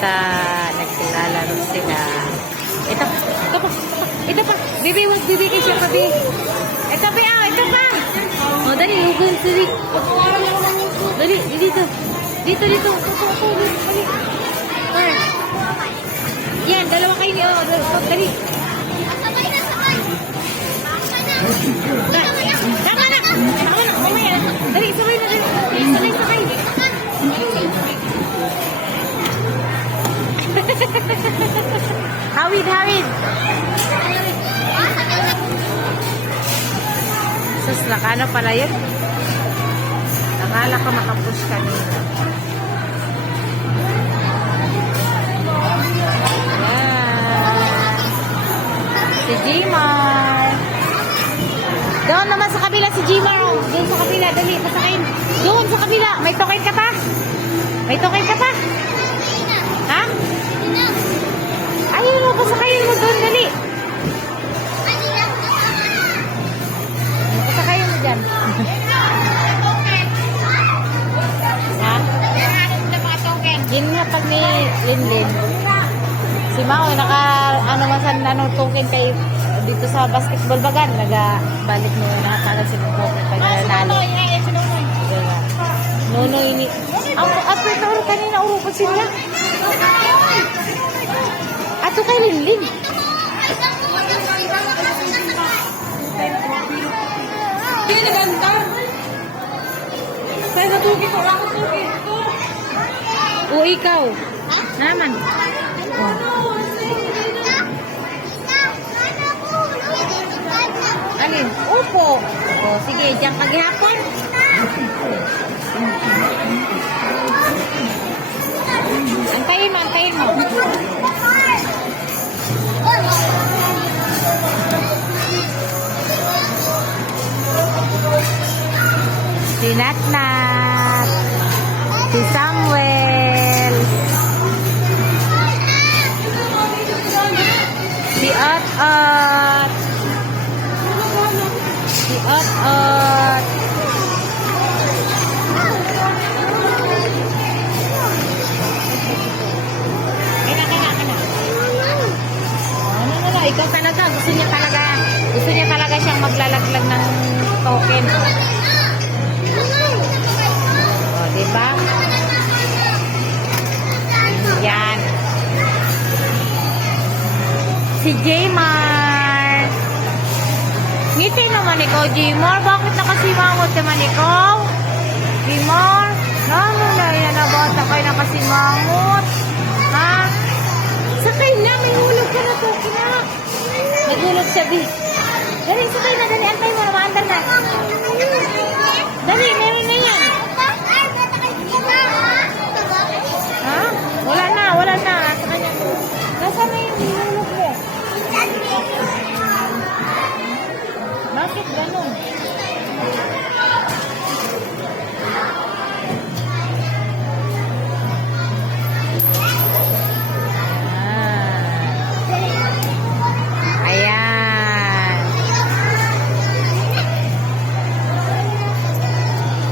bata. Naglalaro sila. Ito pa. Ito pa. Bibi, huwag bibigay siya pa, Bibi. Ito pa, ito pa. O, dali, hugon, dali. Dali, dito. Dito. Dali. Car. Yan, dalawa kayo ni, dali. Tama na. Mamaya. Dali, sabay na. Sakay. Hawid. Sus, nakano pala yun? Nakala ko makapush kanina. Si Jimar. Doon naman sa kabila si Jimar. Doon sa kabila. Dali, pasakain. Doon sa kabila. May token ka pa? Ha? Ayun mo, pasakayin mo doon. Dali. Pasakayin mo dyan. Ha? Yun nga pag may Linlin. Si Mao, token kay dito sa basketball bagan. Naga-balik mo na para sa token pag nanalo. Nonoy ni... After tawag kanina, urupot sila. Ato kay Linlin. Hindi naganda. Kaya natugi ko. Ako tugi ko. O ikaw. Naman. Alin? Opo. O, sige, diyan paghihapon. Antayin mo. Si Natnat. Si Samuel. Si Ot-Ot. Ikaw talaga, gusto niya talaga siyang maglalaglag ng token. O, diba? Yan. Si Jaymar. Ngiti naman ikaw, Jaymar. Bakit nakasimangot naman ikaw? Jaymar? Naman na yan na bata kayo nakasimangot. Ha? Sakay na, may hulog ka na token na. Nagulog siya, Bi. Dali, sakay na, dali. Antay mo na, maandar na. Dali, meron na yan. Ha? Wala na. Sa kanya. Nasaan na yung hulog mo? Bakit ganun?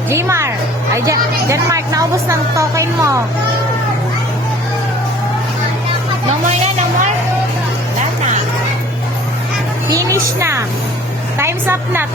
Jimar, ay dyan Mark, naubos ng token mo. No more na. Wala na. Finish na. Time's up na.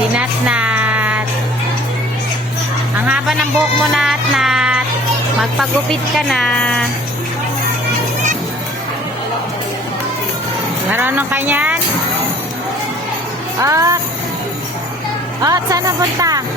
Si Natnat. Ang haba ng buhok mo, Natnat. Magpagupit ka na. Marunong ka niyan? Ot, saan na punta?